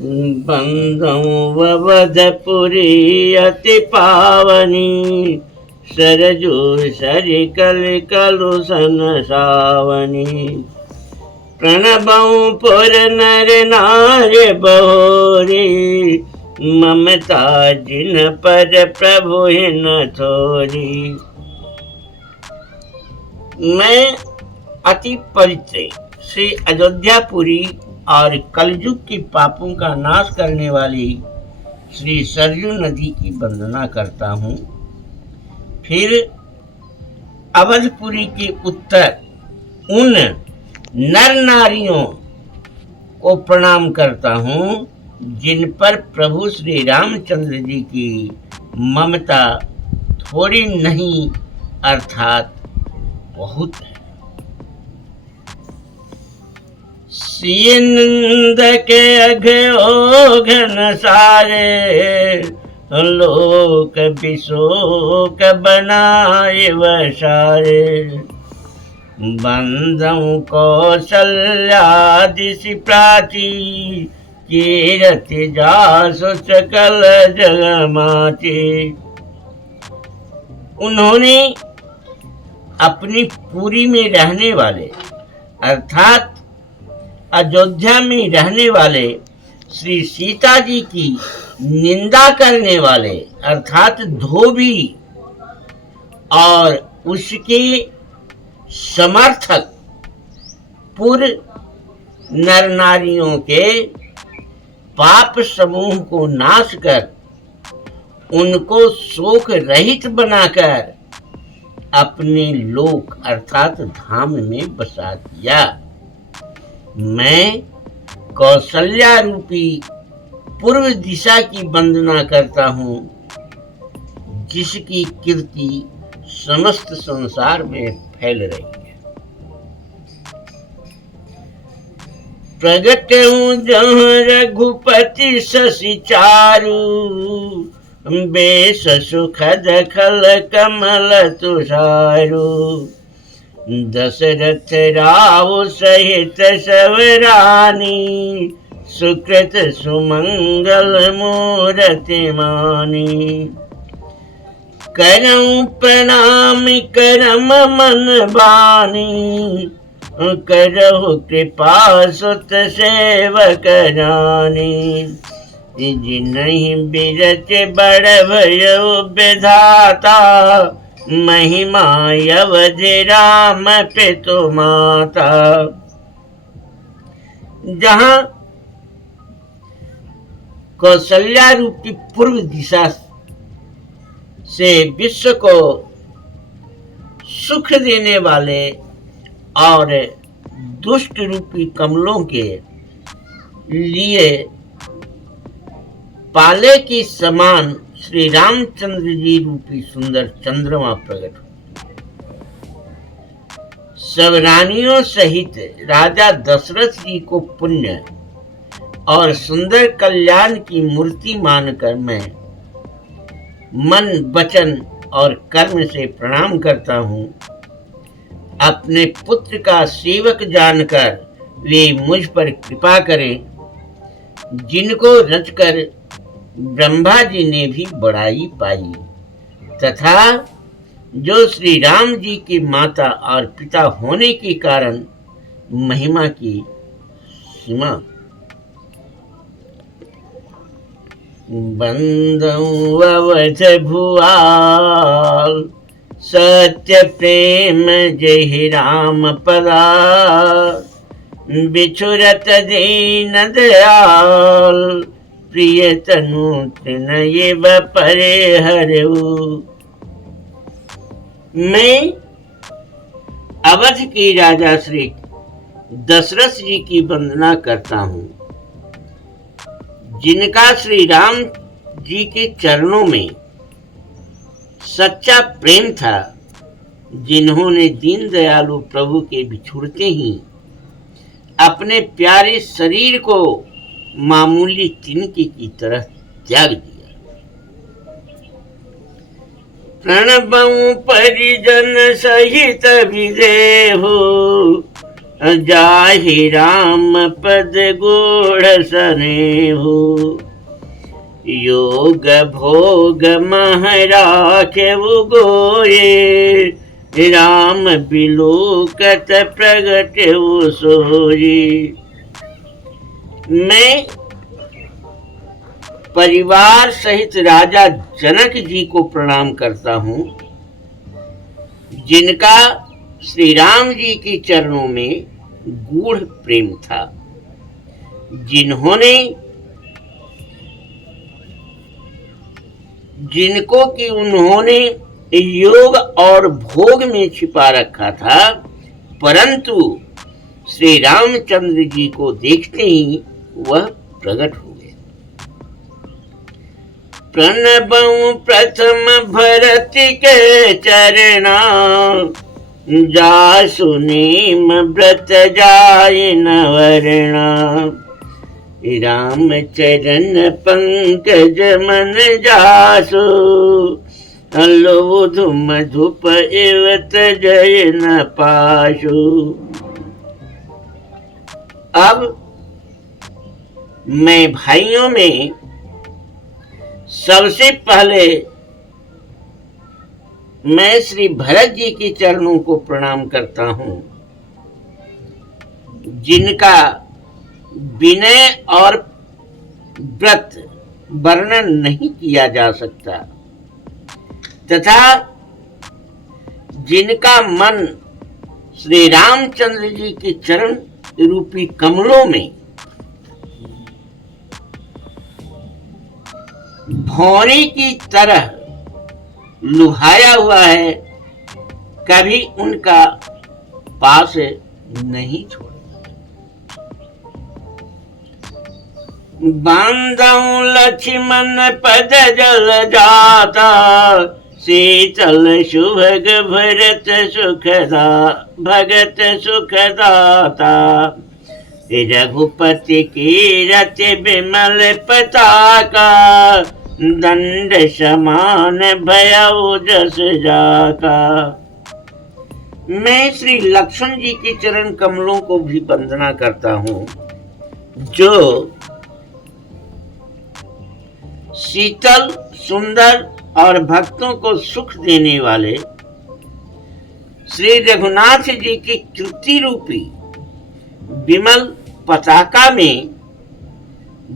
बंधुं ववधपुरी अति पावनी, सरजू सरि कल कलुषन सावनी। प्रणबऊ पुर नर नार्य बहोरी, ममता जिन पर प्रभु न थोरी। मैं अति पवित्र श्री अयोध्यापुरी और कलयुग के पापों का नाश करने वाली श्री सरयू नदी की वंदना करता हूँ। फिर अवधपुरी के उत्तर उन नर नारियों को प्रणाम करता हूँ जिन पर प्रभु श्री रामचंद्र जी की ममता थोड़ी नहीं अर्थात बहुत है। सिय नंद के अघो घन सारे, लोक विशोक बनाए वसारे। बंधु कौशल्यादिशि प्राची, कीरति जासु सकल जगमाची। उन्होंने अपनी पुरी में रहने वाले अर्थात अयोध्या में रहने वाले श्री सीता जी की निंदा करने वाले अर्थात धोबी और उसके समर्थक पुर नर नारियों के पाप समूह को नाश कर उनको शोक रहित बनाकर अपने लोक अर्थात धाम में बसा दिया। मैं कौशल्या रूपी पूर्व दिशा की वंदना करता हूँ जिसकी कीर्ति समस्त संसार में फैल रही है। प्रगट हूँ जहाँ रघुपति शशि चारु, बेश सुखद खल कमल तुषारु। दशरथ राव सहित सब रानी, सुकृत सुमंगल मूरति मानी। करऊं प्रणाम करम मन बानी, करहु कृपा सुत सेवक रानी। जिन्हि बिरच बड़ भयो विधाता, महिमा अवधि राम पितु माता। जहाँ कौशल्या रूपी पूर्व दिशा से विश्व को सुख देने वाले और दुष्ट रूपी कमलों के लिए पाले की समान श्री रामचंद्र जी रूपी सुंदर चंद्रमा प्रकट हुए। सब रानियों सहित राजा दशरथ जी को पुण्य और सुंदर कल्याण की मूर्ति मानकर मैं मन वचन और कर्म से प्रणाम करता हूँ। अपने पुत्र का सेवक जानकर वे मुझ पर कृपा करें, जिनको रचकर ब्रह्मा जी ने भी बड़ाई पाई तथा जो श्री राम जी की माता और पिता होने के कारण महिमा की सीमा। बंधु अवध भुआल, सत्य प्रेम जहि राम पदा। बिछुरत दीन दयाल, प्रिय तनु तृणय परे हरऊ। मैं अवध के राजा श्री दशरथ जी की वंदना करता हूँ, जिनका श्री राम जी के चरणों में सच्चा प्रेम था, जिन्होंने दीन दयालु प्रभु के बिछुड़ते ही अपने प्यारे शरीर को मामूली तिनके की तरह त्याग दिया। प्रणबऊ परिजन सहित विदेहु, जाहि राम पद गूढ़ सनेहु, योग भोग मह राखेउ गोये, राम बिलोकत प्रगटेउ सोई। मैं परिवार सहित राजा जनक जी को प्रणाम करता हूँ, जिनका श्री राम जी के चरणों में गूढ़ प्रेम था, जिनको कि उन्होंने योग और भोग में छिपा रखा था, परंतु श्री रामचंद्र जी को देखते ही वह प्रकट हो गए। प्रणबऊ प्रथम भरत के चरणा, जासु नेम व्रत जाय न वर्णा, राम चरण पंकज मन जासु, लोधु मधुप एवत जय न पाशु। अब मैं भाइयों में सबसे पहले मैं श्री भरत जी के चरणों को प्रणाम करता हूं, जिनका विनय और व्रत वर्णन नहीं किया जा सकता, तथा जिनका मन श्री रामचंद्र जी के चरण रूपी कमलों में भौरे की तरह लुभाया हुआ है, कभी उनका पास नहीं छोड़ा। बांधऊ लक्ष्मण पद जल जाता, शीतल सुभग भरत सुखदा भगत सुखदाता, रघुपति की रति विमल पताका, दंड समान भयउ जस जाका। मैं श्री लक्ष्मण जी के चरण कमलों को भी वंदना करता हूँ, जो शीतल, सुंदर और भक्तों को सुख देने वाले श्री रघुनाथ जी की कीर्ति रूपी विमल पताका में,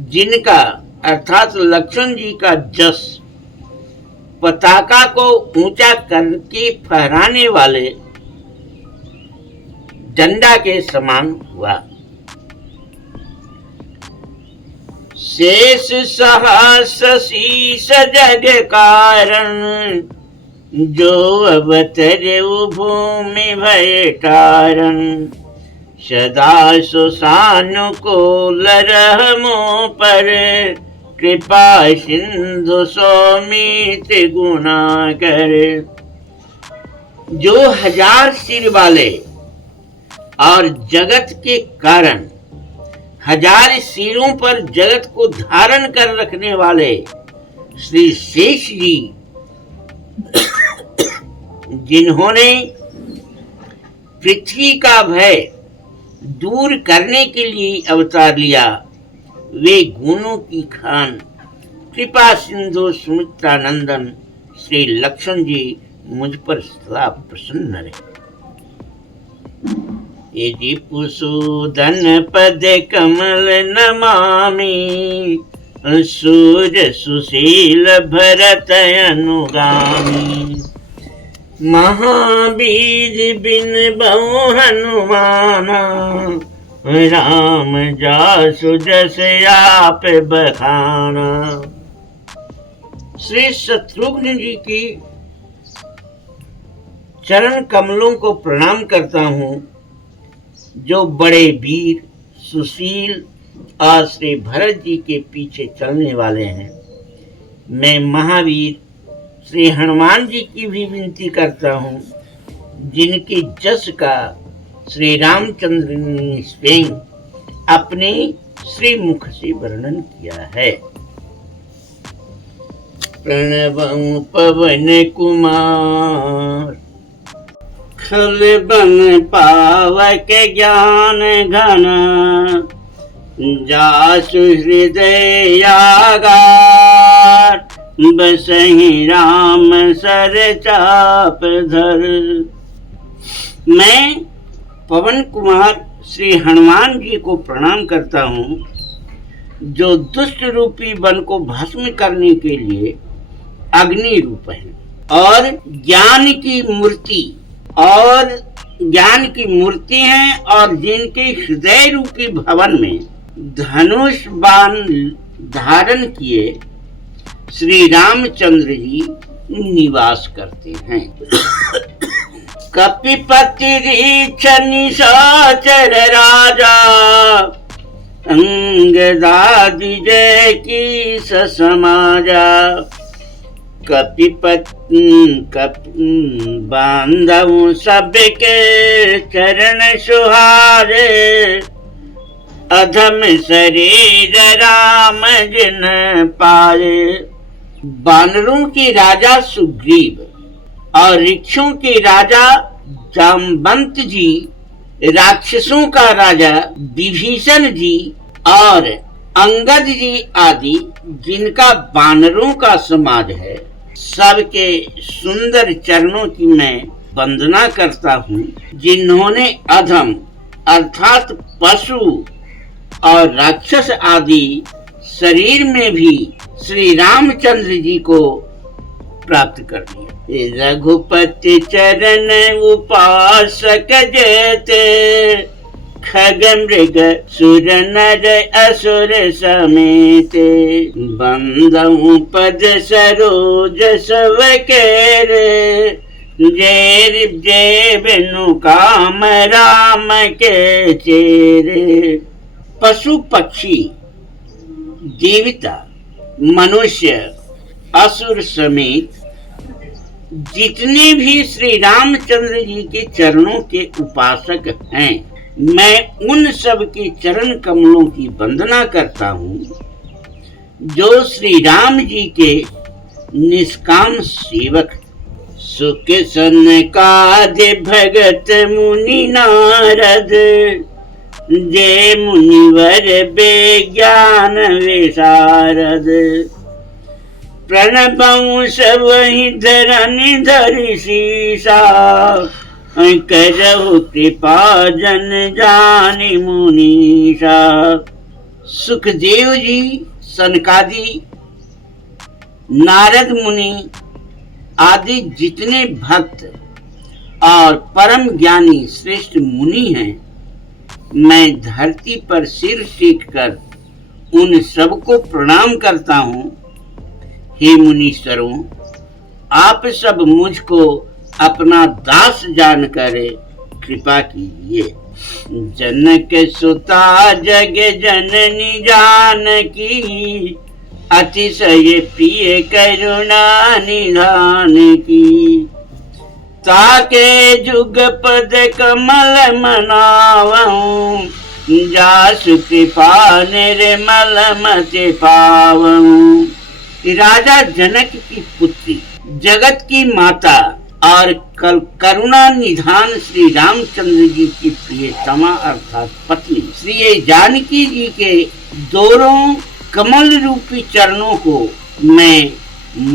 जिनका अर्थात लक्ष्मण जी का जस पताका को ऊंचा करके फहराने वाले झंडा के समान हुआ। शेष सहस शीस जग कारण, जो अवतरे भूमि भय तारण, सदा सुसानुकूल रहमो पर, कृपा सिंधु सौमित गुणा कर। जो हजार सिर वाले और जगत के कारण, हजार सिरों पर जगत को धारण कर रखने वाले श्री शेष जी, जिन्होंने पृथ्वी का भय दूर करने के लिए अवतार लिया, वे गुणों की खान कृपा सिंधु सुमित्रानंदन श्री लक्ष्मण जी मुझ पर सदा प्रसन्न रहे। यदि पुसूदन पद कमल नमामि, सूर सुशील भरत अनुगामी, महावीर बिन बहु हनुमाना, राम जासु जस आप बखाना। श्री शत्रुघ्न जी की चरण कमलों को प्रणाम करता हूँ, जो बड़े वीर, सुशील और श्री भरत जी के पीछे चलने वाले हैं। मैं महावीर श्री हनुमान जी की भी विनती करता हूँ, जिनके जस का श्री रामचंद्र ने स्वयं अपने श्री मुख से वर्णन किया है। प्रणवं पवन कुमार, खल बन पावक ज्ञान घन, जासु हृदय आगार, बसहि राम सर चाप धर। मैं पवन कुमार श्री हनुमान जी को प्रणाम करता हूँ, जो दुष्ट रूपी वन को भस्म करने के लिए अग्नि रूप है और ज्ञान की मूर्ति हैं, और जिनके हृदय रूपी भवन में धनुष बाण धारण किए श्री रामचंद्र जी निवास करते हैं। कपिपति रीछ निशाचर राजा, अंगदादि जय की समाजा। बांधव सबके चरण सुहारे, अधम शरीर राम जिन पाए। बानरों के राजा सुग्रीव और वृक्षों के राजा जामवंत जी, राक्षसों का राजा विभीषण जी और अंगद जी आदि जिनका वानरों का समाज है, सबके सुंदर चरणों की मैं वंदना करता हूँ, जिन्होंने अधम अर्थात पशु और राक्षस आदि शरीर में भी श्री रामचंद्र जी को प्राप्त कर लिया। रघुपति चरण उपासक जेते, खग मृग सुर नर असुर समेते। बंदहु पद सरोज सब केरे, जे बिनु काम राम के चेरे। पशु पक्षी देवता मनुष्य असुर समेत जितने भी श्री रामचंद्र जी के चरणों के उपासक हैं, मैं उन सब के चरण कमलों की वंदना करता हूँ, जो श्री राम जी के निष्काम सेवक। सुख सनकाद भगत मुनि नारद, जे मुनिवर बेज्ञान विशारद। प्रणबऊ सबहि धरनि धरि सीसा, करहु कृपा जन जानि मुनीसा। सुखदेव जी, सनकादि, नारद मुनि आदि जितने भक्त और परम ज्ञानी श्रेष्ठ मुनि हैं, मैं धरती पर सिर टेक कर उन सबको प्रणाम करता हूँ। हे मुनीश्वरों, आप सब मुझको अपना दास जानकर कृपा कीजिए। जनक सुता जग जननी जानकी, अतिशय प्रिय करुणा निधान की। ताके जुग पद कमल मनावहूँ, जासु कृपा निर्मल मति पावहूँ। राजा जनक की पुत्री, जगत की माता और करुणा निधान श्री रामचंद्र जी की प्रियतमा अर्थात पत्नी श्री जानकी जी के दोनों कमल रूपी चरणों को मैं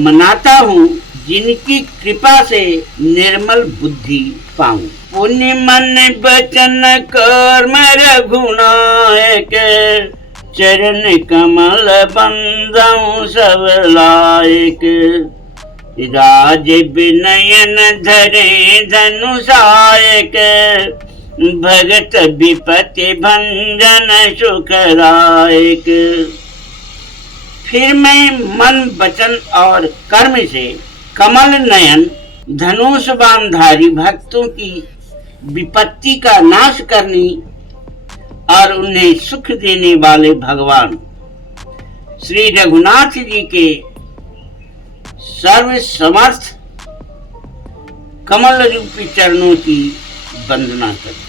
मनाता हूँ, जिनकी कृपा से निर्मल बुद्धि पाऊं। पुण्य मन बचन कर्म रघुनायक, चरण कमल बंदौ सब लायक। राज विनयन धरे धनुषायक, भगत विपति भंजन सुखदायक। फिर मैं मन वचन और कर्म से कमल नयन धनुष बाणधारी भक्तों की विपत्ति का नाश करने और उन्हें सुख देने वाले भगवान श्री रघुनाथ जी के सर्व समर्थ कमल रूपी चरणों की वंदना करती।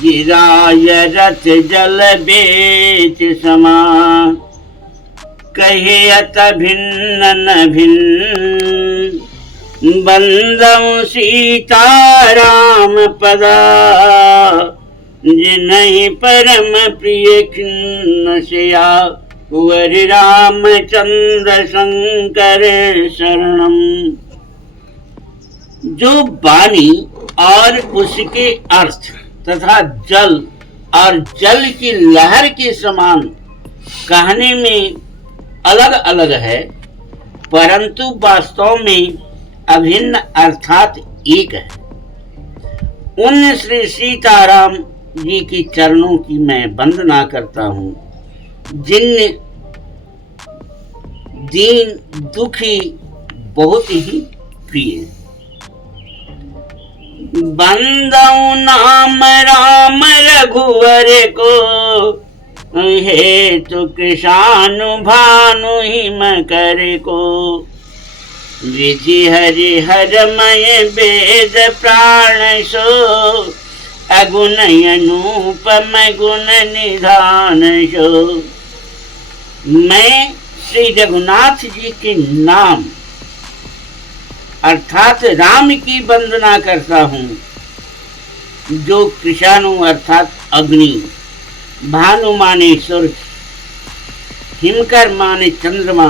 गिराय रथ जल बेच समा, कहे अत भिन्न न भिन्न। बंदौ सीताराम पदा जिन्हि परम प्रिय खिन्न सिया कुंवर रामचंद्र शंकर शरणम। जो वाणी और उसके अर्थ तथा जल और जल की लहर के समान कहने में अलग अलग है, परंतु वास्तव में अभिन्न अर्थात एक है। उन श्री सीताराम जी की चरणों की मैं वंदना करता हूँ, जिन दीन दुखी बहुत ही प्रिय। बंदौ नाम राम रघुवर को, हे तो कृषानु भानु हिम कर को। विधि हरि हरमय वेद प्राण सो, अगुण अनुपम गुण निधान सो। मैं श्री रघुनाथ जी के नाम अर्थात राम की वंदना करता हूँ, जो कृषाणु अर्थात अग्नि, भानु माने सूर्य, हिमकर माने चंद्रमा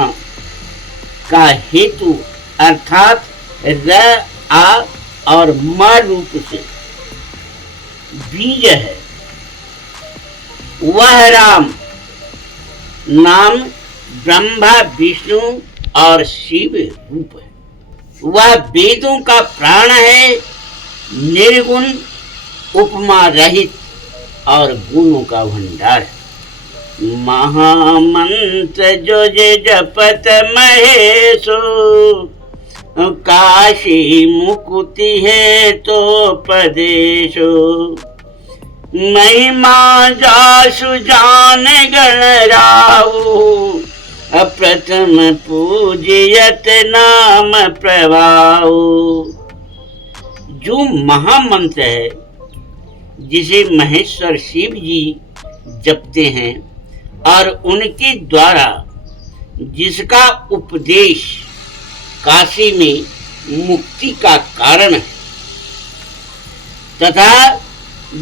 का हेतु अर्थात र आ और म रूप से बीज है। वह राम नाम ब्रह्मा विष्णु और शिव रूप है। वह वेदों का प्राण है, निर्गुण उपमा रहित और गुणों का भंडार है। महामंत्र जो जे जपत महेशो, काशी मुकुति है तो पदेशो। महिमा जासु जान गण राहु, प्रथम पूजयत नाम प्रभाव। जो महामंत्र है जिसे महेश्वर शिव जी जपते हैं और उनके द्वारा जिसका उपदेश काशी में मुक्ति का कारण है, तथा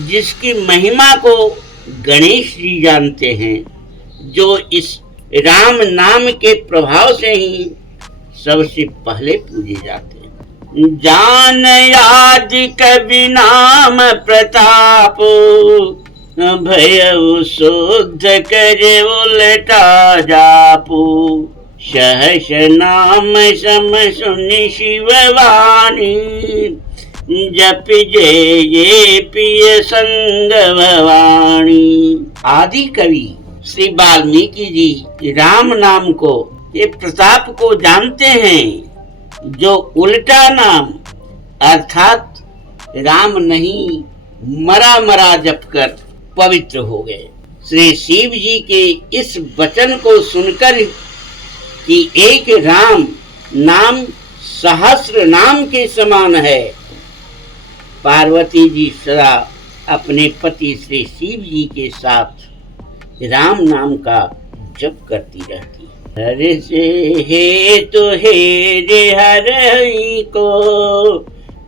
जिसकी महिमा को गणेश जी जानते हैं, जो इस राम नाम के प्रभाव से ही सबसे पहले पूजे जाते हैं। जान याद कवि नाम प्रताप, भय शुद्ध करे उलटा जापू। सहस नाम सम सुनि शिव वाणी, जप जय पिय संग भवानी। आदि कवि श्री वाल्मीकि जी राम नाम को, ये प्रताप को जानते हैं, जो उल्टा नाम अर्थात राम नहीं मरा मरा जप कर पवित्र हो गए। श्री शिव जी के इस वचन को सुनकर कि एक राम नाम सहस्र नाम के समान है, पार्वती जी सदा अपने पति श्री शिव जी के साथ राम नाम का जप करती रहती। हर से हे तो हे रे हर को,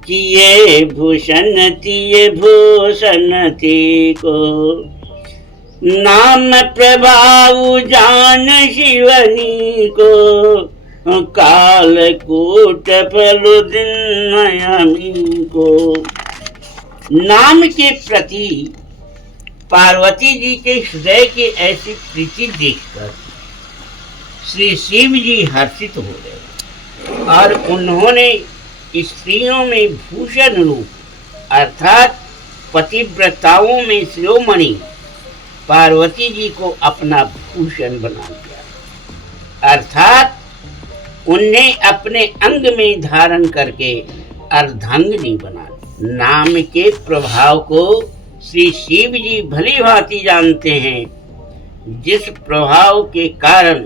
किए भूषण तिये भूषण ते को। नाम प्रभाव जान शिवनी को, काल कूट फल दिन को। नाम के प्रति पार्वती जी के हृदय की ऐसी प्रीति देखकर श्री शिव जी हर्षित हो गए और उन्होंने स्त्रियों में भूषण रूप अर्थात पतिव्रताओं में शिरोमणि पार्वती जी को अपना भूषण बना दिया, अर्थात उन्हें अपने अंग में धारण करके अर्धांगिनी बना दिया। नाम के प्रभाव को श्री शिव जी भली भांति जानते हैं, जिस प्रभाव के कारण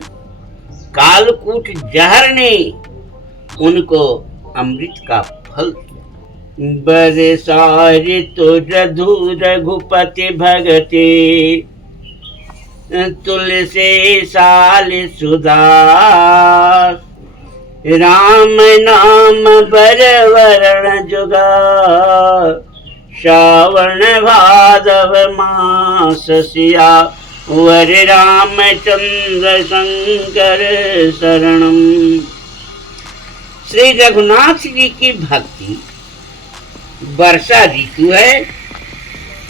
कालकूट जहर ने उनको अमृत का फल दिया। बरसारे तो रघु रघुपति भगते, तुलसी साल सुदास। राम नाम बर वरण जुगा, श्रावण भादव मास सिया, वर रामचंद्र शंकर शरणम। श्री रघुनाथ जी की भक्ति वर्षा ऋतु है।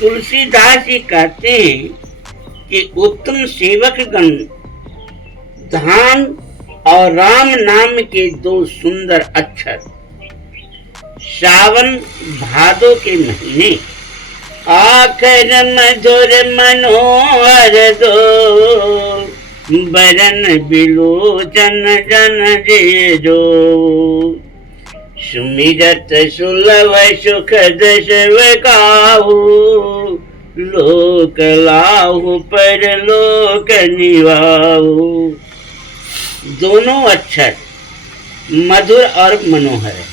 तुलसीदास जी कहते हैं कि उत्तम सेवक गण धाम और राम नाम के दो सुंदर अक्षर श्रावण भादो के महीने आखर मधुर मनोहर दो, बरन बिलोचन जन जे जो, सुमिरत सुलभ सुखद शिव काहू, लोक लाहु पर लोक निवाहु। दोनों अक्षर मधुर और मनोहर है,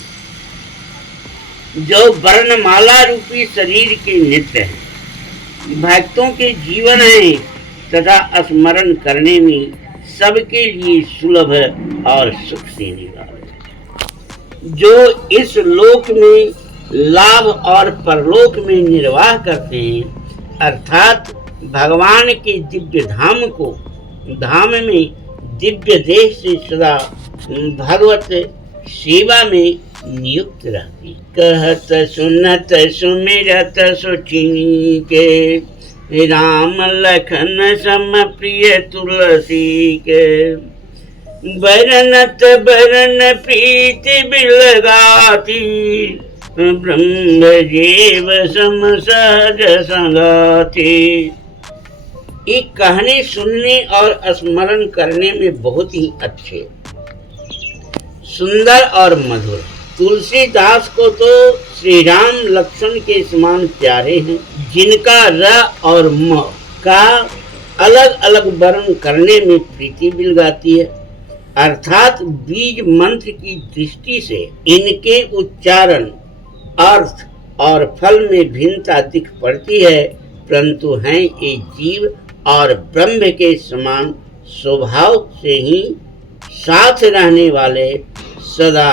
जो वर्णमाला रूपी शरीर के नित्य है, भक्तों के जीवन है तथा स्मरण करने में सबके लिए सुलभ और सुख देने वाले, जो इस लोक में लाभ और परलोक में निर्वाह करते हैं, अर्थात भगवान के दिव्य धाम में दिव्य देह से सदा भगवत सेवा में नियुक्त रहती। कहत सुनत सुमिरत सुचिनी के, राम लखन सम प्रिय तुलसी के, बरनत बरन प्रीति बिलगाती, ब्रह्म जीव सम सहज संगाती। एक कहने सुनने और स्मरण करने में बहुत ही अच्छे, सुंदर और मधुर। तुलसीदास को तो श्री राम लक्ष्मण के समान प्यारे हैं, जिनका र और म का अलग अलग वर्ण करने में प्रीति बिलगाती है, अर्थात बीज मंत्र की दृष्टि से इनके उच्चारण, अर्थ और फल में भिन्नता दिख पड़ती है, परंतु हैं ये जीव और ब्रह्म के समान स्वभाव से ही साथ रहने वाले, सदा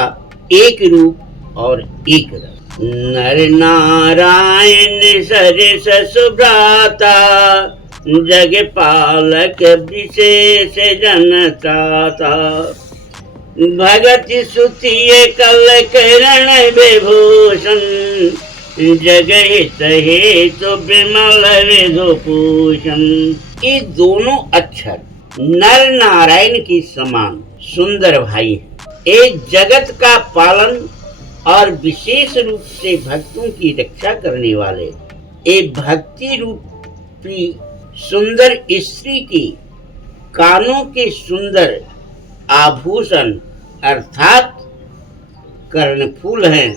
एक रूप और एक रस। नर नारायण सरिस सुभ्राता, जग पालक विशेष जनत्राता, भगत सुतिय कल करण विभूषण, जग हित हेतु विमल विधुभूषण। ये दोनों अक्षर नर नारायण के समान सुंदर भाई हैं। ये जगत का पालन और विशेष रूप से भक्तों की रक्षा करने वाले, ये भक्ति रूपी सुंदर स्त्री की कानों के सुंदर आभूषण अर्थात कर्णफूल हैं,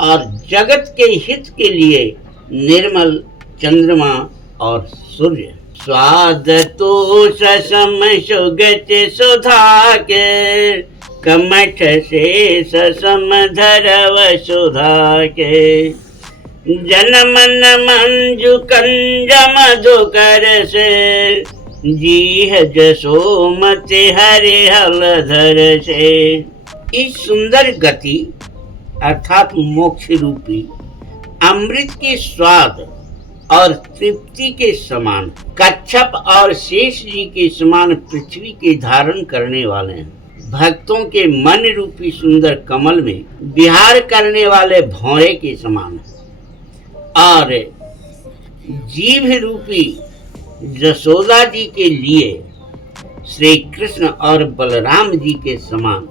और जगत के हित के लिए निर्मल चंद्रमा और सूर्य। स्वाद तो सम सुगत सुधा के, कमठ से सम धरव सुधा के, जनमन मंजु कंज मधुकर से, जीह जसोमति हरि हलधर से। इस सुंदर गति अर्थात मोक्ष रूपी अमृत के स्वाद और तृप्ति के समान कच्छप और शेष जी के समान पृथ्वी के धारण करने वाले हैं। भक्तों के मन रूपी सुंदर कमल में विहार करने वाले भौरे के समान है, और जीभ रूपी यशोदा जी के लिए श्री कृष्ण और बलराम जी के समान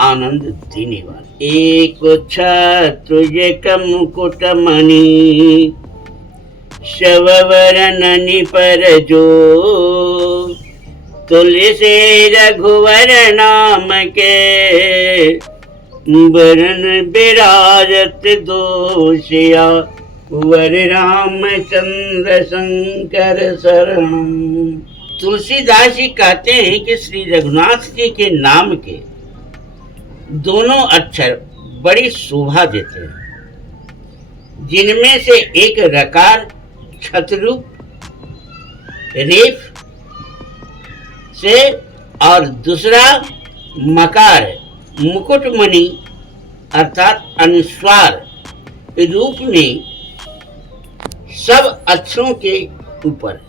आनंद देने वाले। एक तुझे मुकुट मणि, शवरननि पर जो, तुलसी रघुवर नाम के, बरन विराजत दोषिया, वर रामचंद्र शंकर शरणम। तुलसीदास जी कहते हैं कि श्री रघुनाथ जी के नाम के दोनों अक्षर बड़ी शोभा देते हैं, जिनमें से एक रकार छतरूप रेफ से और दूसरा मकार मुकुटमणि अर्थात अनुस्वार रूप में सब अक्षरों के ऊपर